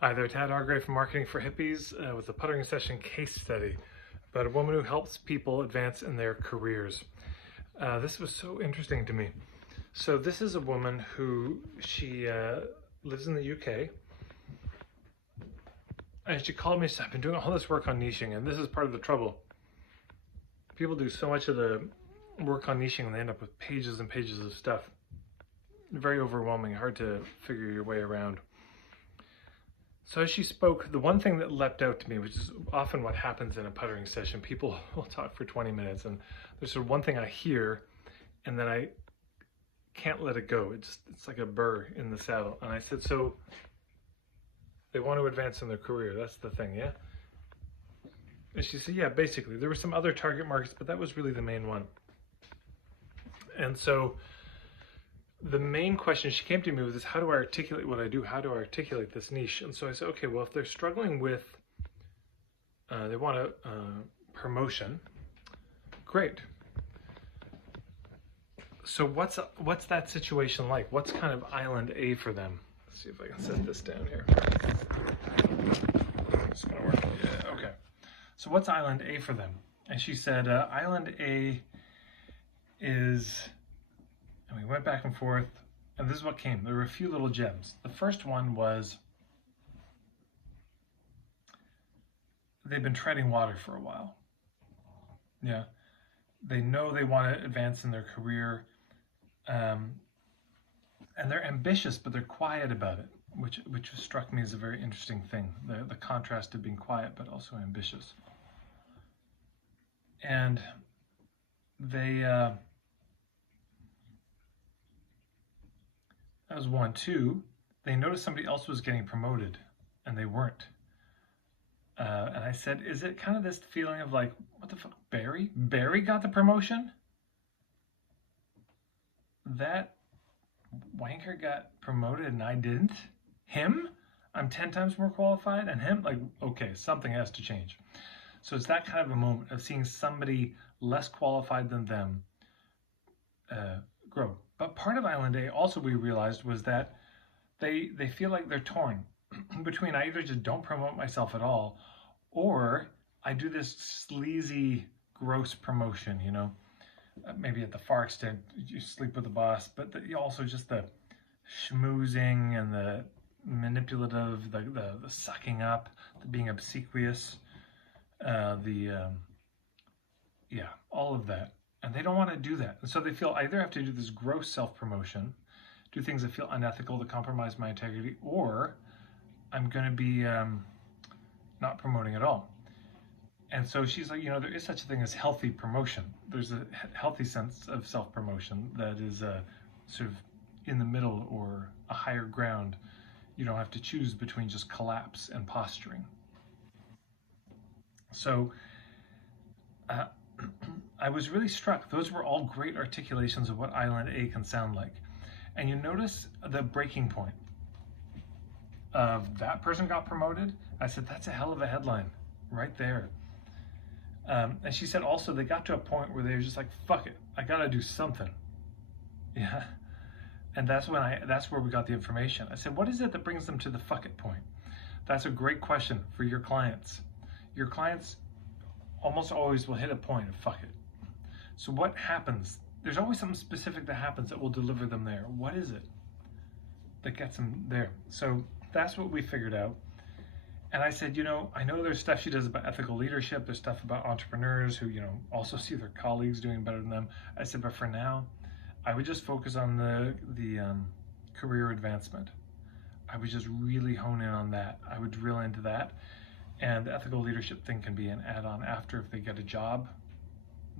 Hi there, Tad Hargrave from Marketing for Hippies with a Puttering Session case study about a woman who helps people advance in their careers. This was so interesting to me. So this is a woman who she lives in the UK, and she called me and said, I've been doing all this work on niching, and this is part of the trouble. People do so much of the work on niching and they end up with pages and pages of stuff. Very overwhelming, hard to figure your way around. So as she spoke, the one thing that leapt out to me, which is often what happens in a puttering session, people will talk for 20 minutes and there's sort of one thing I hear and then I can't let it go. It's like a burr in the saddle. And I said, so they want to advance in their career. That's the thing, yeah? And she said, yeah, basically. There were some other target markets, but that was really the main one. And so the main question she came to me with is, how do I articulate what I do? How do I articulate this niche? And so I said, okay, well, if they're struggling with, they want a promotion, great. So what's that situation like? What's kind of island A for them? Let's see if I can set this down here. It's gonna work. Yeah, okay. So what's island A for them? And she said, island A is, and we went back and forth, and this is what came. There were a few little gems. The first one was they've been treading water for a while. Yeah. They know they want to advance in their career, and they're ambitious, but they're quiet about it, which struck me as a very interesting thing, the contrast of being quiet but also ambitious. And they, that was one. Two, they noticed somebody else was getting promoted and they weren't. And I said, is it kind of this feeling of like, what the fuck, Barry? Barry got the promotion? That wanker got promoted and I didn't? Him? I'm 10 times more qualified and him? Like, okay, something has to change. So it's that kind of a moment of seeing somebody less qualified than them grow. But part of Island A also we realized was that they feel like they're torn between I either just don't promote myself at all or I do this sleazy, gross promotion, you know. Maybe at the far extent, you sleep with the boss, but also just the schmoozing and the manipulative, the sucking up, the being obsequious, yeah, all of that. And they don't want to do that. And so they feel I either have to do this gross self-promotion, do things that feel unethical that compromise my integrity, or I'm going to be not promoting at all. And so she's like, you know, there is such a thing as healthy promotion. There's a healthy sense of self-promotion that is sort of in the middle or a higher ground. You don't have to choose between just collapse and posturing. So I was really struck. Those were all great articulations of what Island A can sound like. And you notice the breaking point of that person got promoted. I said, that's a hell of a headline right there. And she said also they got to a point where they were just like, fuck it, I gotta do something. Yeah. And that's where we got the information. I said, what is it that brings them to the fuck it point? That's a great question for your clients. Your clients almost always will hit a point of fuck it. So what happens? There's always something specific that happens that will deliver them there. What is it that gets them there? So that's what we figured out. And I said, you know, I know there's stuff she does about ethical leadership. There's stuff about entrepreneurs who, you know, also see their colleagues doing better than them. I said, but for now, I would just focus on the career advancement. I would just really hone in on that. I would drill into that. And the ethical leadership thing can be an add-on after if they get a job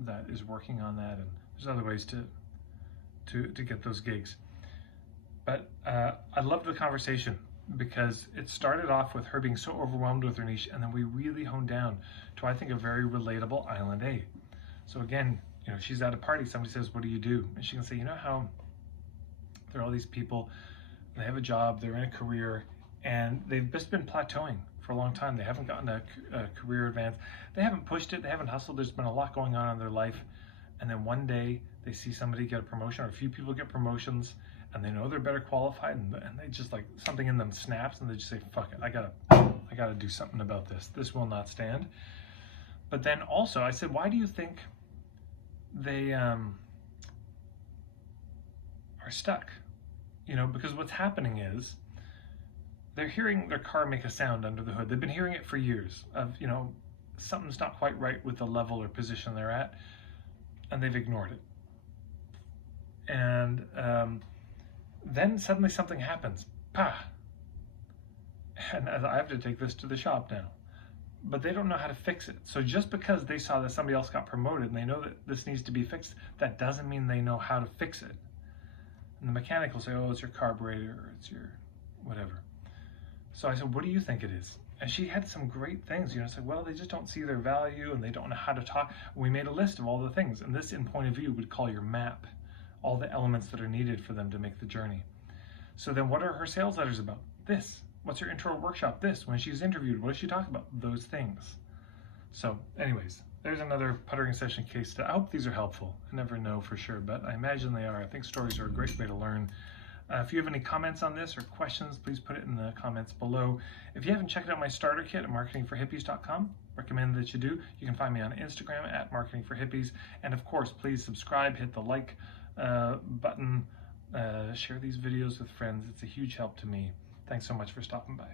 that is working on that. And there's other ways to get those gigs. But I loved the conversation because it started off with her being so overwhelmed with her niche, and then we really honed down to, I think, a very relatable Island A. So again, you know, she's at a party, somebody says, what do you do? And she can say, you know how there are all these people, they have a job, they're in a career, and they've just been plateauing for a long time. They haven't gotten a career advance. They haven't pushed it, they haven't hustled, there's been a lot going on in their life. And then one day they see somebody get a promotion, or a few people get promotions, and they know they're better qualified, and they just like something in them snaps, and they just say, fuck it, I gotta do something about this. This will not stand. But then also I said, why do you think they are stuck? Because what's happening is they're hearing their car make a sound under the hood. They've been hearing it for years of, something's not quite right with the level or position they're at, and they've ignored it. And then suddenly something happens. Pah! And I have to take this to the shop now. But they don't know how to fix it. So just because they saw that somebody else got promoted and they know that this needs to be fixed, that doesn't mean they know how to fix it. And the mechanic will say, oh, it's your carburetor, or it's your whatever. So I said, what do you think it is? And she had some great things. It's like, well, they just don't see their value and they don't know how to talk. We made a list of all the things. And this, in point of view, would call your map, all the elements that are needed for them to make the journey. So then what are her sales letters about? This. What's her intro workshop? This. When she's interviewed, what does she talk about? Those things. So anyways, there's another puttering session case study. I hope these are helpful. I never know for sure, but I imagine they are. I think stories are a great way to learn. If you have any comments on this or questions, please put it in the comments below. If you haven't checked out my starter kit at marketingforhippies.com, recommend that you do. You can find me on Instagram at marketingforhippies. And of course, please subscribe, hit the like button, share these videos with friends. It's a huge help to me. Thanks so much for stopping by.